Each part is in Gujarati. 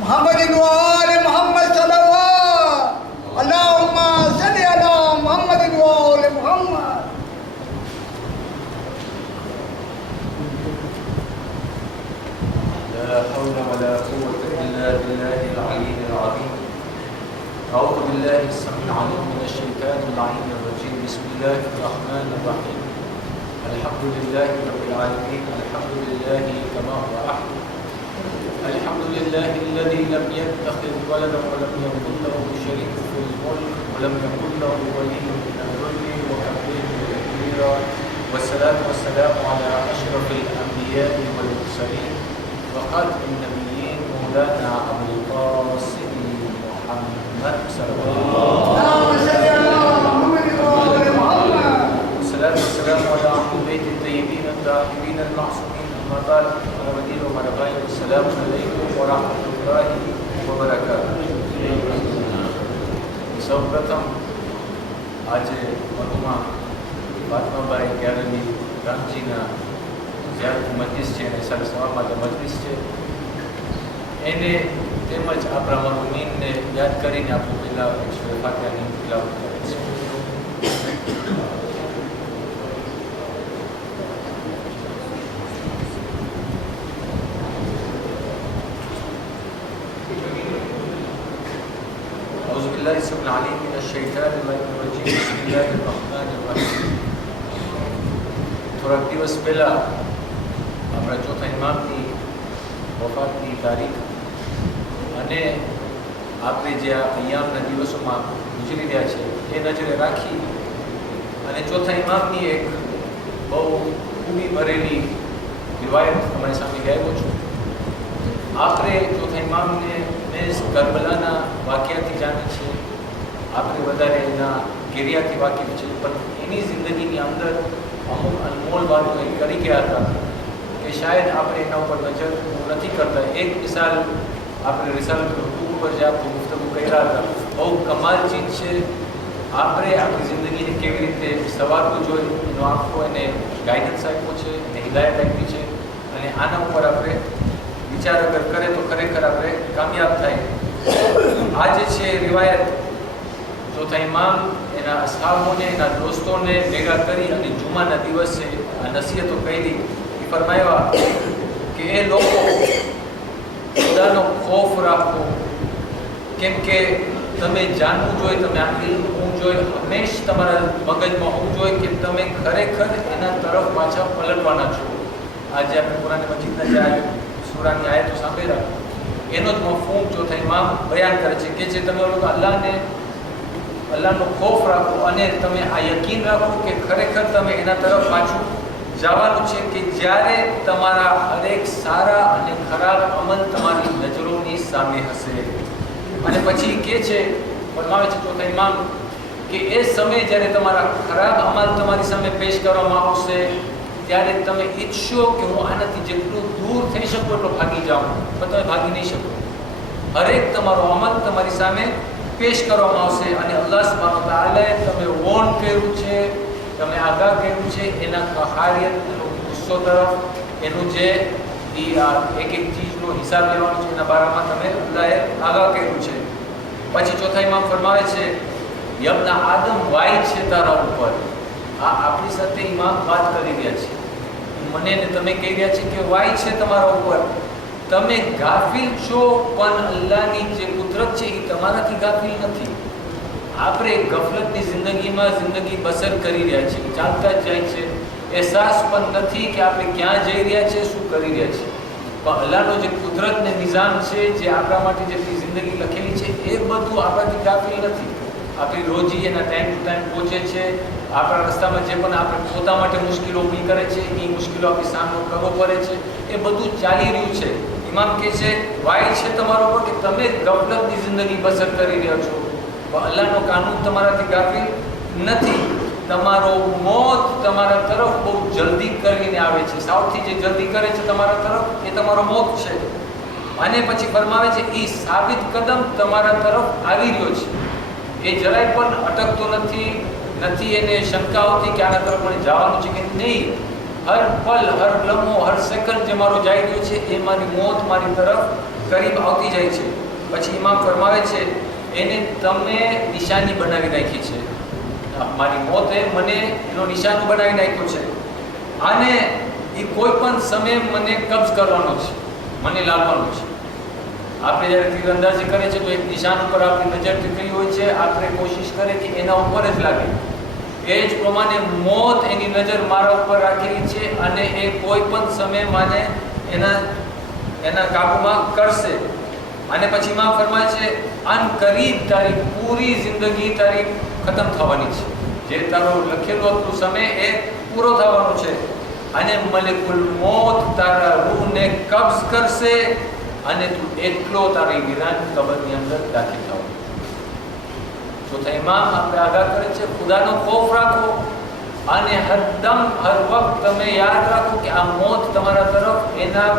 محمد وآل محمد صلوات اللهم صل على محمد وآل محمد. لا حول ولا قوة إلا بالله العلي العظيم. أعوذ بالله السميع العليم من الشيطان اللعين الرجيم. بسم الله الرحمن الرحيم. الحمد لله رب العالمين. الحمد لله كما هو أحد. الحمد لله الذي لم يتخذ ولدا ولم يكن له شريك في الملك ولم يكن له ولي من الذل وكبره تكبيرا. والصلاة والسلام على أشرف الأنبياء والمرسلين وخاتم النبيين مولانا أبو القاسم محمد صلى الله عليه وسلم. والصلاة والسلام على أهل بيت الطيبين الطاهرين المعصومين. أما بعد فمدير ومرغاي والسلام عليكم ورحمة الله وبركاته. સૌપ્રથમ આજે મધુમાં ફાતમાબાઈ ગેલેરી રામજીના જ્યાં મજલિસ છે અને સવા માટે મજલિસ છે એને તેમજ આપણા મરુમીનને યાદ કરીને આપણું પહેલાં ફાતિહાની તિલાવત કરે છે. થોડાક દિવસ પહેલાં આપણા ચોથા ઇમામની વફાતની તારીખ અને આપણે જે આ અય્યામના દિવસોમાં ગુજરી રહ્યા છે એ નજરે રાખી અને ચોથા ઇમામની એક બહુ ખૂબી ભરેલી રિવાયત તમારી સામે લાવ્યો છું. આપણે ચોથા ઇમામને કરબલાના વાક્યાથી જાણીએ છીએ, આપણે વધારે એના કેરિયાથી વાકેફ છે, પણ એની જિંદગીની અંદર અમુક અનમોલ વાતો એ કરી ગયા હતા કે શાયદ આપણે એના ઉપર નજર નથી કરતા. એક મિસાલ આપણે રિસાલત ઉપર જે આપણે ગુફ્તગુ કર્યા હતા, બહુ કમાલ ચીજ છે. આપણે આપણી જિંદગીને કેવી રીતે સવારવું જોઈએ એનો આખો એને ગાઈડન્સ આપ્યો છે, એને હિદાયત આપી છે અને આના ઉપર આપણે વિચાર અગર કરે તો ખરેખર આપણે કામયાબ થાય. આ જે છે રિવાયત ચોથા ઇમામ એના અસહાબોને એના દોસ્તોને ભેગા કરી અને જુમાના દિવસે આ નસીહતો કરી. એ ફરમાવ્યા કે એ લોકો ખુદાનો ખોફ રાખો, કેમ કે તમે જાણવું જોઈએ, તમે આ ઇલ્મ હોવું જોઈએ, હંમેશ તમારા મગજમાં હોવું જોઈએ કે તમે ખરેખર એના તરફ પાછા પલટવાના છો. આજે આપણે કુરાન મજીદના જે સૂરાની આયતો સાંભળ્યા એનો જ મફહૂમ ચોથા ઇમામ બયાન કરે છે કે જે તમે લોકો અલ્લાહનો ખોફ રાખો અને તમે આ યકીન રાખો કે ખરેખર તમે એના તરફ પાછું જવાનું છે કે જ્યારે તમારા હરેક સારા અને ખરાબ અમલ તમારી નજરોની સામે હશે. અને પછી કે છે ફરમાવે છે ચોથા ઇમામ કે એ સમયે જ્યારે તમારા ખરાબ અમલ તમારી સામે પેશ કરવામાં આવશે ત્યારે તમે ઈચ્છો કે હું આનાથી જેટલું દૂર થઈ શકું એટલો ભાગી જાઉં, પણ તમે ભાગી નહીં શકો. હરેક તમારો અમલ તમારી સામે પેશ કરવામાં આવશે અને અલ્લાહ સુબ્હાનહુ તઆલાએ તમે વોર્ન કર્યું છે, તમે આગાહ કર્યું છે એના કહારિયત, એનો ગુસ્સો તરફ, એનું જે એક એક ચીજનો હિસાબ લેવાનો છે એના બારામાં તમે અલ્લાહે આગાહ કર્યું છે. પછી ચોથા ઇમામ ફરમાવે છે યબ્ના આદમ વાય છે તારા ઉપર. આ આપણી સાથે ઇમામ વાત કરી રહ્યા છે, મને ને તમે કહી રહ્યા છે કે વાય છે તમારા ઉપર, તમે ગાફિલ છો, પણ અલ્લાહની જે કુદરત છે એ તમારાથી ગાફિલ નથી. આપણે ગફલતની જિંદગીમાં જિંદગી બસર કરી રહ્યા છીએ, ચાલતા જ જાય છે, અહેસાસ પણ નથી કે આપણે ક્યાં જઈ રહ્યા છીએ, શું કરી રહ્યા છીએ. પણ અલ્લાહનો જે કુદરત ને નિઝામ છે, જે આપણા માટે જેટલી જિંદગી લખેલી છે એ બધું આપણાથી ગાફિલ નથી. આપણી રોજી એના ટાઈમ ટુ ટાઈમ પહોંચે છે. આપણા રસ્તામાં જે પણ આપણે પોતા માટે મુશ્કેલો ઊભી કરે છે એ મુશ્કેલો આપણી સામનો કરવો પડે છે, એ બધું ચાલી રહ્યું છે. ઇમામ કહે છે વાય છે તમારા ઉપર કે તમે ગફલતની જિંદગી બસર કરી રહ્યા છો, પણ અલ્લાહનો કાનૂન તમારાથી ગાફિલ નથી. તમારો મોત તમારા તરફ બહુ જલ્દી કરીને આવે છે, સૌથી જે જલ્દી કરે છે તમારા તરફ એ તમારો મોત છે. અને પછી ફરમાવે છે એ સાબિત કદમ તમારા તરફ આવી રહ્યો છે, એ જરાય પણ અટકતો નથી, એને શંકા હોતી કે આના તરફ મને જવાનું છે કે નહીં. હર પલ, હર લમ્હો, હર સેકન્ડ જે મારો જઈ રહ્યો છે એ મારી મોત મારી તરફ કરીબ આવતી જાય છે. પછી ઇમામ ફરમાવે છે એને તમે નિશાની બનાવી નાખી છે. મારી મોતે મને એનો નિશાન બનાવી નાખ્યો છે અને એ કોઈ પણ સમયે મને કબ્જ કરવાનો છે, મને લાવવાનો છે. આપણે જ્યારે તીરંદાજી કરીએ છીએ તો એક નિશાન ઉપર આપણી નજર ટીકવી હોય છે, આપણે કોશિશ કરીએ કે એના ઉપર જ લાગે. એ જ પ્રમાણે મોત એની નજર મારા ઉપર રાખેલી છે અને એ કોઈ પણ સમયે મને એના કાબુમાં કરશે. અને પછી ઇમામ ફરમાય છે અન કરીબ તારી પૂરી જિંદગી તારી ખતમ થવાની છે. જે તારો લખેલો હતો સમય એ પૂરો થવાનો છે અને મલિકુલ મોત તારા રૂહને કબ્જ કરશે અને તું એટલો તારી વિરાન કબરની અંદર દાખલ થવાનો. ચોથા ઇમામ આપણે આગાહ કરે છે ખુદાનો ખૌફ રાખો અને હરદમ હર વખત તમે યાદ રાખો કે આ મોત તમારા તરફ એના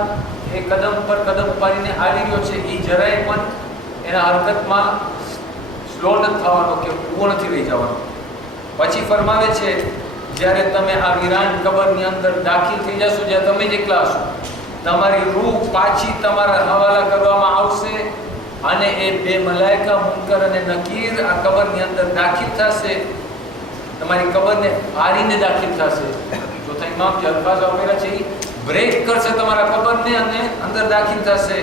એ કદમ પર કદમ ઉપાડીને આવી રહ્યો છે. એ જરાય પણ એના હરકતમાં સ્લો નથી થવાનો કે ઊભો નથી રહી જવાનો. પછી ફરમાવે છે જ્યારે તમે આ વિરાન કબરની અંદર દાખલ થઈ જશો, જ્યાં તમે જ એકલા હશો, તમારી રૂહ પાછી તમારા હવાલા કરવામાં આવશે અને એ બે મલાઈકા મુનકર અને નકીર આ કબરની અંદર દાખલ થશે, તમારી કબરને ફાડીને દાખલ થશે. ચોથા ઇમામ જે અલ્ફાઝ વાપર્યા છે એ બ્રેક કરશે તમારા કબરને અને અંદર દાખલ થશે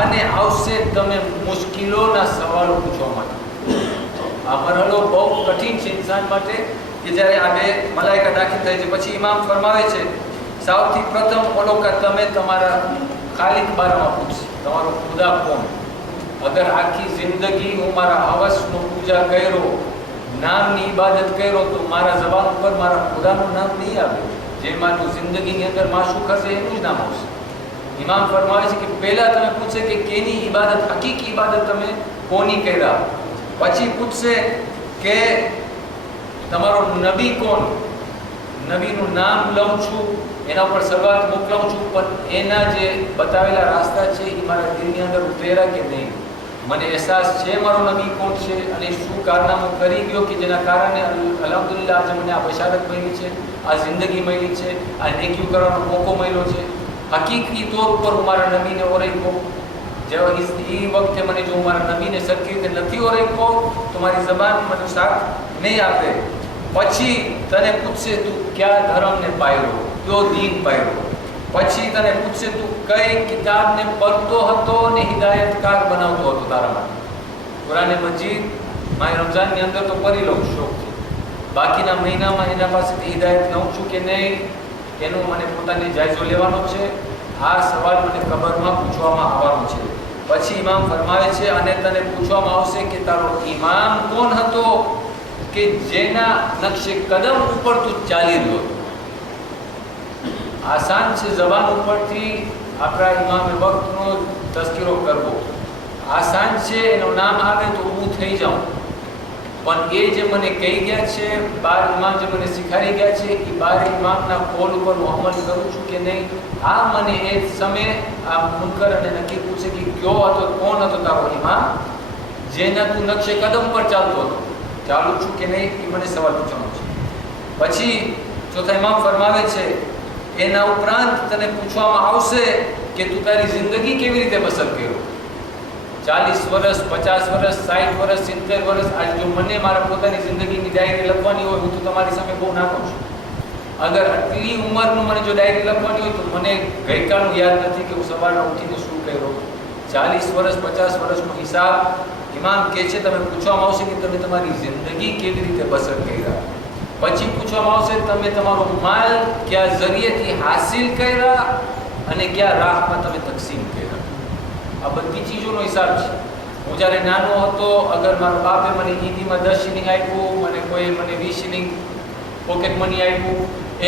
અને આવશે તમે મુશ્કેલોના સવાલો પૂછવા માટે. આ મરહલો બહુ કઠિન છે ઇન્સાન માટે કે જ્યારે આ બે મલાઈકા દાખલ થાય છે. પછી ઇમામ ફરમાવે છે સૌથી પ્રથમ અવલોકન તમે તમારા ખાલિક બારામાં પૂછશે, તમારો ખુદા કોણ. અગર આખી જિંદગી હું મારા હવસનો પૂજા કર્યો, નામની ઇબાદત કર્યો, તો મારા જબાન ઉપર મારા ખુદાનું નામ નહીં આવે. જે મારું જિંદગીની અંદર માશુક હશે એનું જ નામ આવશે. ઇમામ ફરમાવે છે કે પહેલા તમે પૂછશે કે કેની ઇબાદત, હકીકી ઇબાદત તમે કોની કર્યા. પછી પૂછશે કે તમારો નબી કોણ, નબીનું નામ લઉં છું, એના ઉપર સવાલ મોકલાવું છું, પણ એના જે બતાવેલા રાસ્તા છે એ મારા દિલની અંદર ઉતર્યા કે નહીં. મને અહેસાસ છે મારો નબી કોણ છે અને શું કારનામું કરી ગયો કે જેના કારણે અલ્હમ્દુલિલ્લાહ આજે મને આ બશારત મળી છે, આ જિંદગી મળી છે, આ નેકીઓ કરવાનો મોકો મળ્યો છે. હકીકી તौर ઉપર હું મારા નબીને ઓળખ્યો. જે એ વખતે મને જો મારા નબીને સરખી રીતે નથી ઓળખ્યો તો મારી જબાન મને સાથ નહીં આપે. પછી તને પૂછશે તું કયા ધર્મને પાયરો, કયો દીન પાયરો. પછી તને પૂછશે તું કઈ કિતાબને પઢતો હતો અને હિદાયતકાર બનાવતો હતો તારા માટે. કુરાન મજીદ મારી રમઝાનની અંદર તો પઢી લઉં શોખથી, બાકીના મહિનામાં એના પાસેથી હિદાયત લઉં છું કે નહીં એનું મને પોતાને જાયજો લેવાનો છે. આ સવાલ મને કબરમાં પૂછવામાં આવવાનો છે. પછી ઇમામ ફરમાવે છે અને તને પૂછવામાં આવશે કે તારો ઇમામ કોણ હતો કે જેના નકશે કદમ ઉપર તું ચાલી રહ્યો હતો. આસાન છે જબાન ઉપરથી આપણા ઇમામે વક્તનો તસ્કીરો કરવો, આસાન છે એનું નામ આવે તો ઊભું થઈ જાઉં. પણ એ જે મને કહી ગયા છે, બાર ઇમામ જે મને શીખાડી ગયા છે, એ બાર ઇમામના કોલ ઉપર હું અમલ કરું છું કે નહીં. આ મને એ સમયે આ મુનકર અને નકીર પૂછે કે કયો હતો, કોણ હતો તારો ઇમામ જેના તું નકશે કદમ પર ચાલતો હતો, ચાલુ છું કે નહીં એ મને સવાલ પૂછવાનો છે. પછી ચોથા ઇમામ ફરમાવે છે એના ઉપરાંત તને પૂછવામાં આવશે કે તું તારી જિંદગી કેવી રીતે બસર કર્યો. 40 વર્ષ, 50 વર્ષ, 60 વર્ષ, 70 વર્ષ. આજ જો મને મારા પોતાની જિંદગીની ડાયરી લખવાની હોય, હું તો તમારી સામે બહુ નાખું છું. અગર આટલી ઉંમરનું મને જો ડાયરી લખવાની હોય તો મને ગઈકાલનું યાદ નથી કે હું સવારના ઉઠીને શું કર્યો. 40 વર્ષ, 50 વર્ષનો હિસાબ ઇમામ કહે છે તમે પૂછવામાં આવશે કે તમે તમારી જિંદગી કેવી રીતે બસર કર્યા. પછી પૂછવામાં આવશે તમે તમારો માલ કયા જરિયેથી હાસિલ કર્યા અને કયા રાહમાં તમે તકસીમ કર્યા. આ બધી ચીજોનો હિસાબ છે. હું જ્યારે નાનો હતો, અગર મારા બાપે મને ઈદીમાં 10 શિલિંગ આપ્યું, મને કોઈ મને 20 શિલિંગ પોકેટ મની આપ્યું,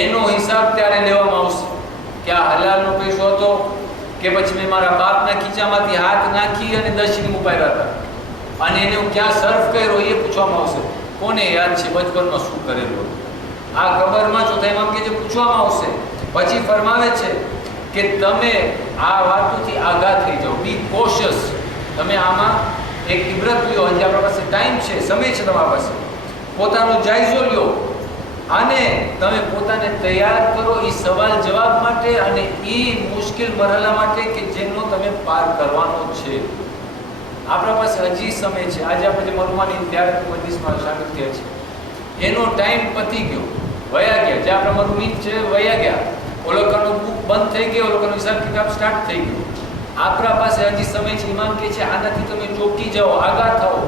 એનો હિસાબ ત્યારે લેવામાં આવશે કે આ હલાલનો પૈસો હતો કે પછી મેં મારા બાપના ખીચામાંથી હાથ નાખી અને 10 શિલિંગ ઉપાડ્યા હતા અને એને હું ક્યાં સર્વ કર્યો એ પૂછવામાં આવશે. કોને યાદ છે બચપનમાં શું કરેલું? આ કબરમાં ચોથા ઇમામ કે જે પૂછવામાં આવશે. પછી ફરમાવે છે કે તમે આ વાતોથી આગાહ થઈ જાઓ, બી કોશિયસ. તમે આમાં એક ઇબરત લ્યો. હજી આપણા પાસે ટાઈમ છે, સમય છે તમારા પાસે. પોતાનો જાયજો લ્યો અને તમે પોતાને તૈયાર કરો એ સવાલ જવાબ માટે અને એ મુશ્કેલ મરહલા માટે કે જેનો તમે પાર કરવાનો છે. આપણા પાસે હજી સમય છે. આજે આપણે જે મરુમાની ત્યારે મજલિસમાં શામિલ થયા છે એનો ટાઈમ પતી ગયો, વયા ગયા. જે આપણા મરુમીન છે વયા ગયા. ઓલોકાનો બુક બંધ થઈ ગયો, ઓલોકાનો હિસાબ કિતાબ સ્ટાર્ટ થઈ ગયો. આપણા પાસે હજી સમય છે. ઇમામ કે છે આનાથી તમે ચોકી જાઓ, આગાહ થાઓ.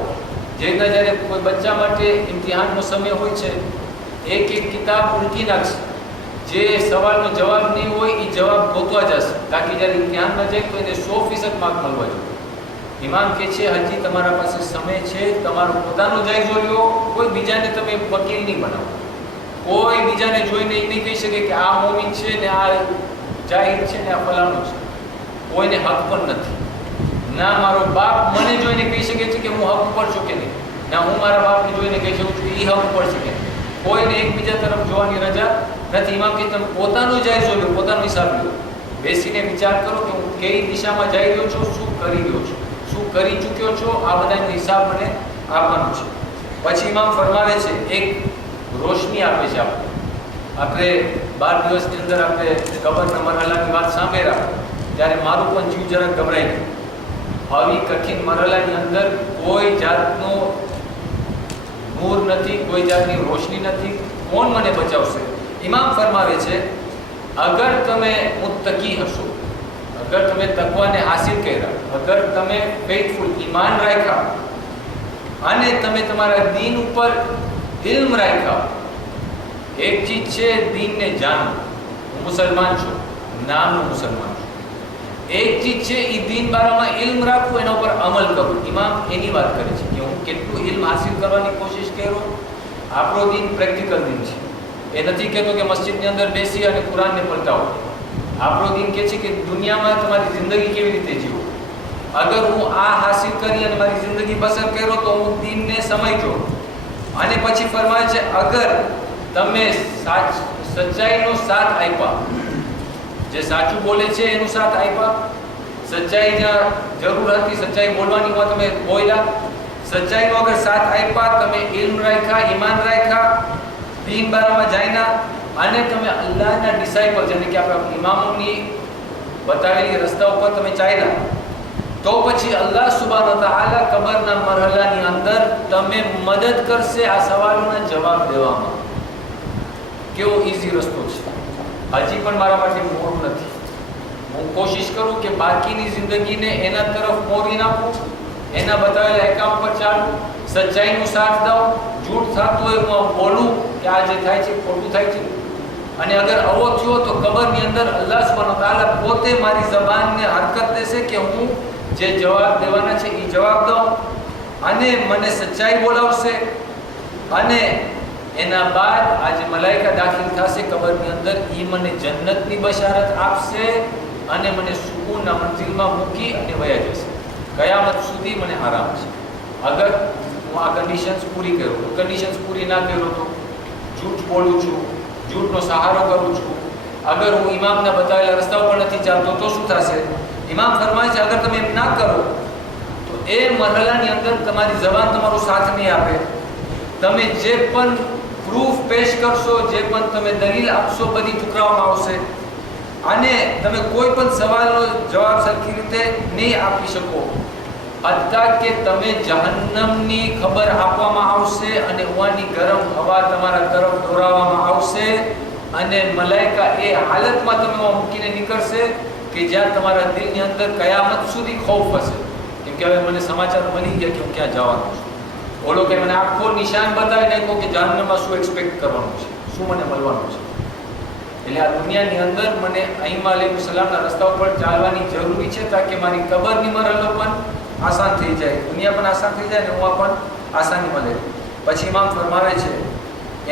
જેના જ્યારે કોઈ બચ્ચા માટે ઇમ્તિહાનનો સમય હોય છે, એક એક કિતાબ ઉલટી નાખશે. જે સવાલનો જવાબ નહીં હોય એ જવાબ ગોતવા જશે, તાકી જ્યારે ઇમ્તિહાનમાં જાય તો એને 100% માર્ક મળવા જોઈએ. ઇમામ કે છે હજી તમારા પાસે સમય છે, તમારો પોતાનો જાયજો લ્યો. કોઈ બીજાને તમે વકીલ નહીં બનાવો. કોઈ બીજાને જોઈને એ નહીં કહી શકે કે આ મોમીન છે ને આ જાહિર છે ને આ ફલાણું છે. કોઈને હક પણ નથી. ના મારો બાપ મને જોઈને કહી શકે છે કે હું હક ઉપર છું કે નહીં, ના હું મારા બાપને જોઈને કહી શકું છું કે એ હક ઉપર છે કે નહીં. કોઈને એકબીજા તરફ જોવાની રજા નથી. ઇમામ કે તમે પોતાનો જાયજો લો, પોતાનો હિસાબ લો. બેસીને વિચાર કરો કે હું કઈ દિશામાં જઈ રહ્યો છું, શું કરી રહ્યો છું, શું કરી ચૂક્યો છો. આ બધાનો હિસાબ મને આપવાનો છે. પછી ઇમામ ફરમાવે છે, એક રોશની આપે છે. આપણે 12 દિવસની અંદર આપણે કબરના મરહલાની વાત સાંભળ્યા ત્યારે મારું પણ જીવ જરાક ગભરાઈ ગયું. આવી કઠિન મરહલાની અંદર કોઈ જાતનો નૂર નથી, કોઈ જાતની રોશની નથી. કોણ મને બચાવશે? ઇમામ ફરમાવે છે અગર તમે મુત્તકી હશો, અગર તમે તકવાને હાસિલ કર્યા, અગર તમે ફેથફુલ ઈમાન રાખ્યા અને તમે તમારા દીન ઉપર ઇલ્મ રાખ્યા. એક ચીજ છે દીનને જાણવું, હું મુસલમાન છું, નામનો મુસલમાન છું. એક ચીજ છે એ દીન બારામાં ઇલ્મ રાખવું, એના ઉપર અમલ કરવું. ઇમામ એની વાત કરે છે કે હું કેટલું ઇલ્મ હાસિલ કરવાની કોશિશ કર્યો. આપણો દીન પ્રેક્ટિકલ દીન છે. એ નથી કહેતો કે મસ્જિદની અંદર બેસી અને કુરાનને પલટાવો. આપણો દીન કહે છે કે દુનિયામાં તમારી જિંદગી કેવી રીતે જીવો. અગર હું આ હાસિલ કરી અને મારી જિંદગી બસર કર્યો તો હું દીનને સમજ્યો. અને પછી ફરમાય છે અગર તમે સચ્ચાઈનો સાથ આપ્યા, જે સાચું બોલે છે એનો સાથ આપ્યા, સચ્ચાઈ જ્યાં જરૂર હતી સચ્ચાઈ બોલવાની હોય તમે બોલ્યા, સચ્ચાઈનો અગર સાથ આપ્યા, તમે ઇલ્મ રાખ્યા, ઈમાન રાખ્યા, દીન બારામાં જાયના અને તમે અલ્લાહના ડિસાઇપલ જેને કે આપણા ઇમામોની બતાવેલી રસ્તા ઉપર તમે ચાલ્યા, તો પછી અલ્લાહ સુબ્હાનહુ વ તઆલા કબરના મરહલાની અંદર તમે મદદ કરશે આ સવાલોના જવાબ દેવામાં. કેવો ઈઝી રસ્તો છે. હજી પણ મારા માટે મોડું નથી. હું કોશિશ કરું કે બાકીની જિંદગીને એના તરફ મોરી નાખું, એના બતાવેલા એકામ પર ચાલું, સચ્ચાઈનો સાથ દઉં. જૂઠ થતું હોય હું બોલું કે આ જે થાય છે ખોટું થાય છે. અને અગર આવો થયો તો કબરની અંદર અલ્લાહ સુબ્હાનહુ વ તઆલા પોતે મારી જબાનને હરકત દેશે કે હું જે જવાબ દેવાના છે એ જવાબ દઉં અને મને સચ્ચાઈ બોલાવશે. અને એના બાદ આજે મલાઈકા દાખલ થશે કબરની અંદર, એ મને જન્નતની બશારત આપશે અને મને સુકૂનના મંઝિલમાં મૂકી અને વયા જશે. કયામત સુધી મને આરામ છે. અગર હું આ કન્ડિશન્સ પૂરી કરું, કન્ડિશન્સ પૂરી ના કર્યો તો જૂઠ બોલું છું, જૂઠનો સહારો કરું છું, અગર હું ઇમામના બતાવેલા રસ્તા ઉપર નથી ચાલતો તો શું થશે? ઇમામ ફરમાય છે અગર તમે એમ ના કરો તો એ મરહલાની અંદર તમારી જબાન તમારો સાથ નહીં આપે. તમે જે પણ પ્રૂફ પેશ કરશો, જે પણ તમે દલીલ આપશો, બધી ઠુકરાવવામાં આવશે અને તમે કોઈ પણ સવાલનો જવાબ સરખી રીતે નહીં આપી શકો. હત્તા કે તમે જહન્નમની ખબર આપવામાં આવશે અને ઉવાની ગરમ હવા તમારા તરફ દોરાવવામાં આવશે અને મલાઈકા એ હાલતમાં તમે મૂકીને નીકળશે કે જ્યાં તમારા દિલની અંદર કયામત સુધી ખૌફ હશે. કેમ કે હવે મને સમાચાર મળી ગયા કે હું ક્યાં જવાનું છું. ઓલો કે મને આખો નિશાન બતાવી નાખ્યો કે જહન્નમમાં શું એક્સપેક્ટ કરવાનું છે, શું મને મળવાનું છે. એટલે આ દુનિયાની અંદર મને અહીમા અલૈહિસ્સલામના રસ્તા ઉપર ચાલવાની જરૂરી છે તાકે મારી કબરની મરહલો પણ આસાન થઈ જાય, દુનિયા પણ આસાન થઈ જાય ને હું પણ આસાની મળે. પછી ઇમામ ફરમાવે છે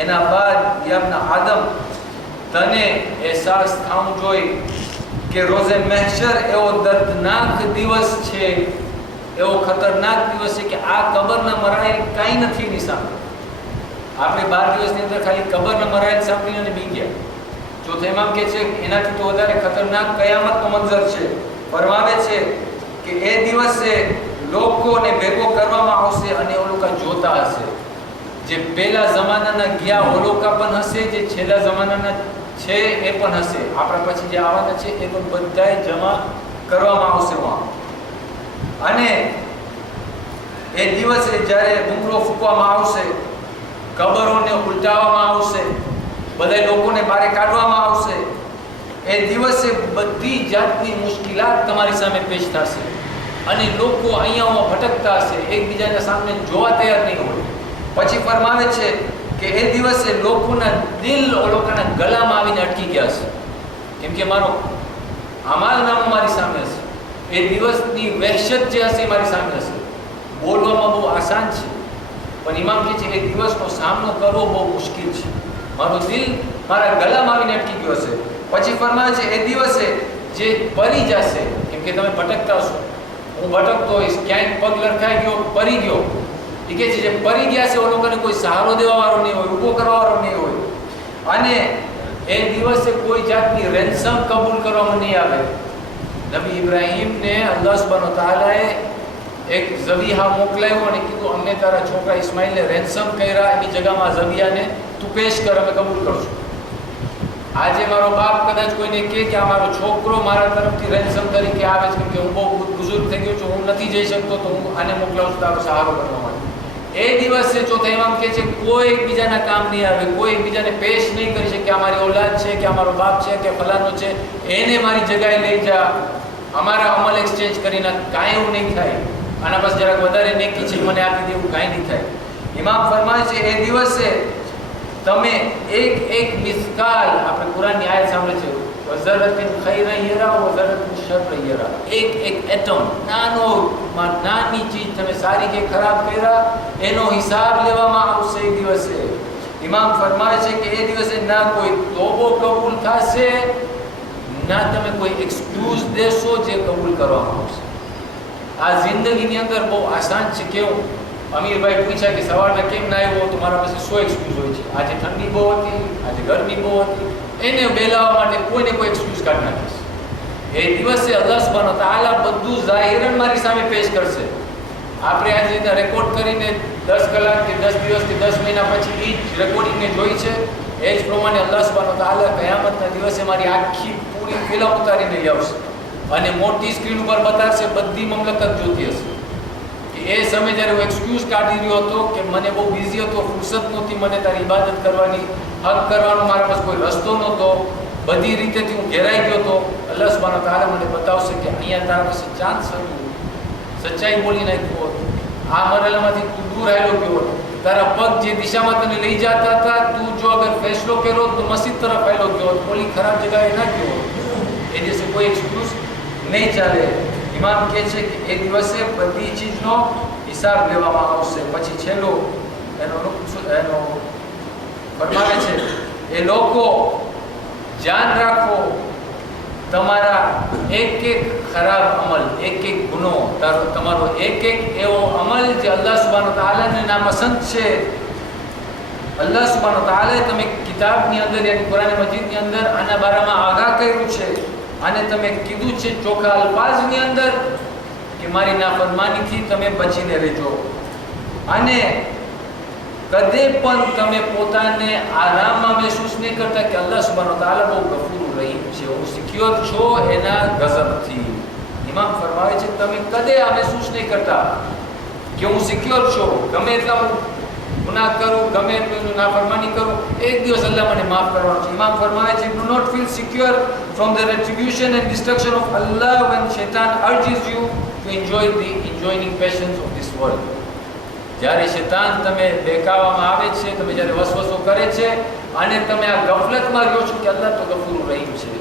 એના બાદ યાબના આદમ તને અહેસાસ થવું જોઈએ કે રોઝે મહેશર એવો દર્દનાક દિવસ છે, એવો ખતરનાક દિવસ છે કે આ કબરના મરાયેલ કાંઈ નથી નિશાન. આપણે 12 દિવસની અંદર ખાલી કબરના મરાયેલ સાંભળીને બી ગયા. ચોથા ઇમામ કહે છે એનાથી તો વધારે ખતરનાક કયામતનો મંઝર છે. ફરમાવે છે કે એ દિવસે લોકોને ભેગો કરવામાં આવશે અને એ લોકો જોતા હશે. જે પહેલા જમાનાના ગયા ઓલોકા પણ હશે, જે છેલ્લા જમાનાના છે એ પણ હશે, આપણા પછી જે આવવાના છે એ પણ બધાય જમા કરવામાં આવશે વહાં. અને એ દિવસે જ્યારે ડુંગરો ફૂંકવામાં આવશે, કબરોને ઉલટાવવામાં આવશે, બધા લોકોને બહાર કાઢવામાં આવશે, એ દિવસે બધી જાતની મુશ્કેલાત તમારી સામે પેશ થશે અને લોકો અહીંયા ભટકતા હશે, એકબીજાના સામે જોવા તૈયાર નહીં હોય. પછી ફરમાવે છે કે એ દિવસે લોકોના દિલ લોકોના ગળામાં આવીને અટકી ગયા છે, કેમ કે મારો અમાલનામું મારી સામે હશે. એ દિવસની વહેશત જે હશે એ મારી સામે હશે. બોલવામાં બહુ આસાન છે, પણ ઇમામ કહે છે એ દિવસનો સામનો કરવો બહુ મુશ્કેલ છે. મારો દિલ મારા ગળામાં આવીને અટકી ગયો છે. પછી ફરમાવે છે એ દિવસે જે પરી જશે, કેમ કે તમે ભટકતા હશો, હું ભટકતો હોઈશ, ક્યાંય પગ લરખાઈ ગયો, પરી ગયો, એ કહે છે જે પરી ગયા છે એ લોકોને કોઈ સહારો દેવા વાળો નહીં હોય, ઊભો કરવા વાળો નહીં હોય. અને એ દિવસે કોઈ જાતની રેન્સમ કબૂલ કરવામાં નહીં આવે. નબી ઇબ્રાહીમને અલ્લાહ સુબ્હાનહુ તઆલાએ એક ઝબીહા મોકલાવ્યો અને કીધું અમને તારા છોકરા ઇસ્માઇલને રેન્સમ કર્યા, એની જગ્યામાં ઝબીહાને તું પેશ કર, અમે કબૂલ કરશું. આજે મારો બાપ કદાચ કોઈને કહે કે આ મારો છોકરો મારા તરફથી રેન્સમ તરીકે આવે છે, કેમ કે હું બહુ બુઝુર્ગ થઈ ગયો છું, હું નથી જઈ શકતો, તો હું આને મોકલાવું છું તારો સહારો બનવા માટે. એ દિવસે ચોથા ઇમામ કહે છે કોઈ એકબીજાના કામ નહીં આવે, કોઈ એકબીજાને પેશ નહીં કરી શકે કે આ મારી ઓલાદ છે, કે આ મારો બાપ છે, કે ફલાનો છે, એને મારી જગ્યાએ લઈ જા, અમારા અમલ એક્સચેન્જ કરીને કાંઈ એવું નહીં થાય, આના પાસે જરાક વધારે નેકી છે મને આપી દેવું, કાંઈ નહીં થાય. ઇમામ ફરમાય છે એ દિવસે તમે એક મિસ્કાલ, આપણે કુરાનની આયત સાંભળે છે, વઝરતિન ખૈરન યરા વઝરતિન શર્રન યરા, એક એટમ, નાની ચીજ તમે સારી કે ખરાબ કર્યા એનો હિસાબ લેવામાં આવશે એ દિવસે. ઇમામ ફરમાય છે કે એ દિવસે ના કોઈ તોબો કબૂલ થશે, ના તમે કોઈ એક્સક્યુઝ દેશો જે કબૂલ કરવામાં આવશે. આ જિંદગીની અંદર બહુ આસાન છે. કેવું અમીરભાઈ પૂછ્યા કે સવારના કેમ ના આવ્યો, તો મારા પાસે 100 એક્સક્યુઝ હોય છે. આજે ઠંડી બહુ હતી, આજે ગરમી બહુ હતી, એને બેલાવવા માટે કોઈને કોઈ એક્સક્યુઝ કાઢી નાખીશ. એ દિવસે અલ્લાહ સુબ્હાનહુ તઆલા બધું ઝાહિરન મારી સામે પેશ કરશે. આપણે આજે રીતે રેકોર્ડ કરીને 10 કલાક કે 10 દિવસ કે 10 મહિના પછી એ જ રેકોર્ડિંગને જોઈ છે, એ જ પ્રમાણે અલ્લાહ સુબ્હાનહુ તઆલા કયામતના દિવસે મારી આખી પૂરી ફિલ્મ ઉતારીને લઈ આવશે અને મોટી સ્ક્રીન ઉપર બતાવશે, બધી મમલકત જોતી હશે. એ સમય જ્યારે હું એક્સક્યુઝ કાઢી રહ્યો હતો કે મને બહુ બિઝી હતો, ફુરસત નહોતી મને તારી ઇબાદત કરવાની, હક કરવાનો મારા પાસે કોઈ રસ્તો નહોતો, બધી રીતેથી હું ઘેરાઈ ગયો હતો, અલ્લાહ સુબ્હાનહુ તઆલા મને બતાવશે કે અહીંયા તારા પાસે ચાન્સ હતું, સચ્ચાઈ બોલી નાખ્યો હતો, આ મરહલામાંથી તું દૂર આવેલો ગયો, તારા પગ જે દિશામાં તને લઈ જતા હતા, તું જો અગર ફેસલો કર્યો તો મસ્જિદ તરફ આવેલો ગયો, ઓલી ખરાબ જગ્યાએ ના ગયો. એ દિવસે કોઈ એક્સક્યુઝ નહીં ચાલે. ઇમામ કહે છે કે એ દિવસે બધી ચીજનો હિસાબ લેવામાં આવશે. પછી છેલ્લો એનો ફરમાવે છે એ લોકો ધ્યાન રાખો, તમારા એક ખરાબ અમલ, એક ગુનો, તમારો એક એવો અમલ જે અલ્લાહ સુબ્હાનહુ તઆલાને નાપસંદ છે, અલ્લાહ સુબ્હાનહુ તઆલાએ તમે કિતાબની અંદર યાની કુરાન મજીદની અંદર આના બારામાં આગાહ કર્યું છે અને તમે કીધું છે ચોખ્ખા અલ્ફાઝની અંદર કે મારી નાફરમાનીથી તમે બચીને રહેજો. અને કદે પણ તમે પોતાને આરામમાં મહેસૂસ નહીં કરતા કે અલ્લાહ સુબ્હાનહુ તઆલા બહુ ગફૂર રહીમ છે, હું સિક્યોર છો એના ગઝબથી. ઇમામ ફરમાવે છે તમે કદે આ મહેસૂસ નહીં કરતા કે હું સિક્યોર છું, ગમે એટલા હું ગુનાહ કરું, ગમે એટલું નાફરમાની કરું, એક દિવસ અલ્લાહ મને માફ કરવાનો છે. ઇમામ ફરમાવે છે do not feel secure from the retribution and destruction of Allah when shaitan urges you to enjoy the enjoying passions of this world. જ્યારે શૈતાન તમે બહેકાવવામાં આવે છે, તમે જ્યારે વસવસો કરે છે અને તમે આ ગફલતમાં રહ્યો છો કે અલ્લાહ તો ગફૂર રહીમ છે,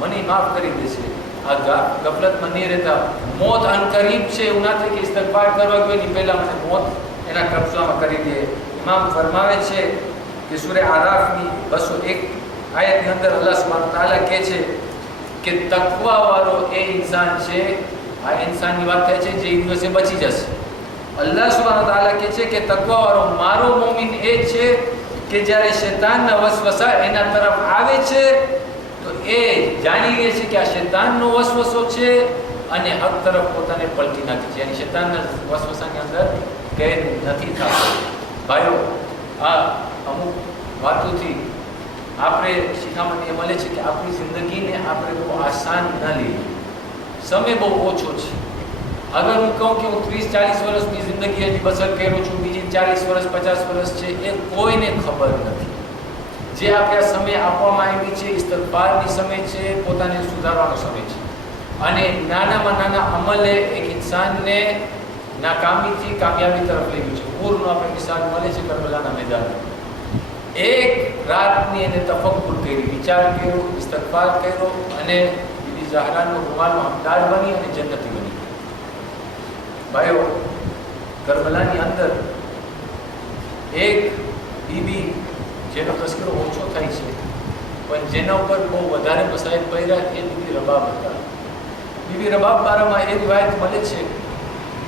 મને માફ કરી દેશે, આ ગફલતમાં નહીં રહેતા, મોત અનકરીબ છે, એવું ના થાય કે ઇસ્તિગફાર કરવા ગયો એની પહેલાં મને મોત એના કબજામાં કરી દે. ઇમામ ફરમાવે છે કે સૂરે આરાફની 201 આયતની અંદર અલ્લાહ સુબ્હાનહુ તઆલા કહે છે કે તકવાવાળો એ ઇન્સાન છે, આ ઇન્સાનની વાત થાય છે જે એ દિવસે બચી જશે. અલ્લાહ સુબ્હાનહુ તઆલા કહે છે કે તકવાવાળો મારો મોમિન એ છે કે જ્યારે શૈતાનના વસવસા એના તરફ આવે છે તો એ જાણી લે છે કે આ શૈતાનનો વસવસો છે અને હક તરફ પોતાને પલટી નાખે છે, યાની શૈતાનના વસવસાની અંદર કેદ નથી થતો. ભાઈઓ, આ અમુક વાતોથી આપણે શિખામણ એ મળે છે કે આપણી જિંદગીને આપણે બહુ આસાન ન લઈએ. સમય બહુ ઓછો છે. અગર હું કહું કે હું 30-40 વર્ષની જિંદગી હજી બસર કરું છું, બીજી 40 વર્ષ 50 વર્ષ છે, એ કોઈને ખબર નથી. જે આપણે આ સમય આપવામાં આવી છે ઇસ્તિગફારની સમય છે, પોતાને સુધારવાનો સમય છે. અને નાનામાં નાના અમલે એક ઇન્સાનને નાકામીથી કામયાબી તરફ લઈ ગયું છે. પૂરનું આપણે મિસાલ મળે છે કરબલાના મેદાનમાં. એક રાતની એને તફક્કુર કરી, વિચાર કર્યો, ઇસ્તિગફાર કર્યો અને બીબી ઝહરાનો રૂમાલનો હકદાર બની અને જન્નતી બની. ભાઈઓ, કરબલાની અંદર એક બીબી જેનો તસ્કરો ઓછો થાય છે પણ જેના ઉપર બહુ વધારે મસાઇલ પડ્યા એ બીબી રબાબ હતા. બીબી રબાબ બારામાં એ રિવાયત મળે છે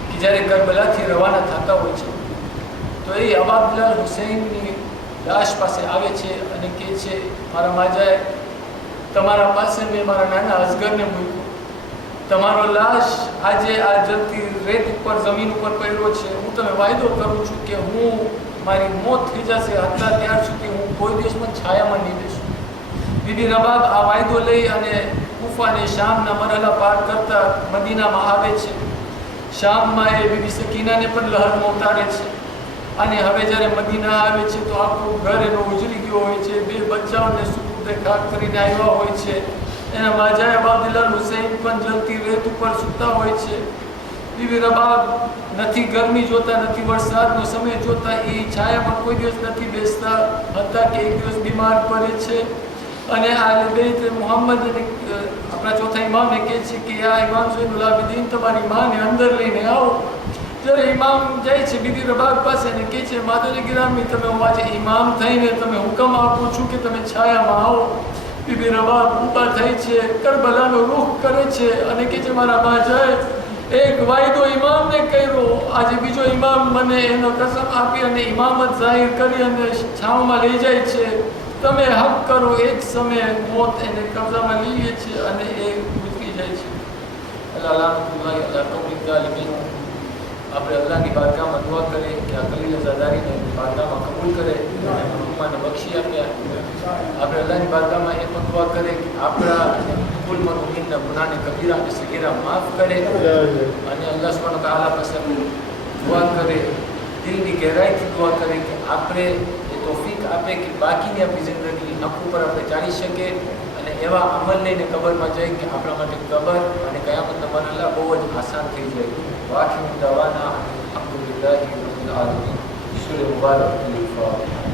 કે જ્યારે કરબલાથી રવાના થતા હોય છે તો એ અબાદુલ્લાહ હુસૈનની લાશ પાસે આવે છે અને કહે છે, મારા માજાએ તમારા પાસે મેં મારા નાના અસગરને મૂક્યો. તમારો લાશ આજે આ જલતી રેત ઉપર જમીન ઉપર પડ્યો છે. હું તમે વાયદો કરું છું કે હું મારી મોત થઈ જશે હતા ત્યાર સુધી હું કોઈ દિવસમાં છાયામાં નહીં બેસું. બીબી રબાબ આ વાયદો લઈ અને કુફાને શામના મરહલા પાર કરતા મદીનામાં આવે છે. શામમાં એ બીબી સકીનાને પણ લહરમાં ઉતારે છે અને હવે જ્યારે મદીના આવે છે તો આખું ઘર એનો ઉજળી ગયો હોય છે. બે બચ્ચાઓને સુપુર્દે ખાક કરીને આવ્યા હોય છે. એના માજાએ અબાદુલ્લાહ હુસૈન પણ જલતી રેત ઉપર સૂતા હોય છે. બીબી રબાબ નથી ગરમી જોતા, નથી વરસાદનો સમય જોતા, એ છાયામાં કોઈ દિવસ નથી બેસતા હતા કે એક દિવસ બીમાર પડે છે. અને આ બેત મુહમ્મદ આપણા ચોથા ઇમામને કહે છે કે આ ઇમામ ઝૈનુલ આબિદીન તમારી માને અંદર લઈને આવો. જ્યારે ઇમામ જાય છે બીબી રબાબ પાસે અને કહે છે, માદરે ગિરામી, તમે હું આજે ઇમામ થઈને તમે હુકમ આપું છું કે તમે છાયામાં આવો. બીબી રબાબ ઊભા થઈ છે, કરબલાનો રૂખ કરે છે અને કહે છે, મારા માજાએ એક વાયદો ઇમામને કર્યો, આજે બીજો ઇમામ મને એનો કસમ આપી અને ઇમામત જાહેર કરી અને છાવમાં લઈ જાય છે. તમે હક કરો. એક સમયે મોત એને કબજામાં લઈ લે છે અને એ ગુજરી જાય છે. આપણે અલ્લાહની બારગાહમાં દુઆ કરીએ કે આ ખલીલ ઝાદારીને બારગાહમાં કબૂલ કરે અને મહમાને બક્ષી આપ્યા. આપણે અલ્લાહની બારગાહમાં એ પણ દુઆ કરીએ કે આપણા કુલ મુમિનના ગુનાહને કબીરા અને સગીરા માફ કરે અને અલ્લાહ સુબ્હાનહુ તઆલા પાસે દુઆ કરે, દિલની ગહેરાઈથી દુઆ કરે કે આપણે એ તૌફીક આપે કે બાકીની આપણી જિંદગી હક ઉપર આપણે ચાલી શકીએ અને એવા અમલ લઈને કબરમાં જાય કે આપણા માટે કબર અને કયામતના મરહલા બહુ જ આસાન થઈ જાય. વાખિર દવાના અલ્હમ્દુલિલ્લાહી રબ્બિલ આલમીન. શુક્ર મુબારક.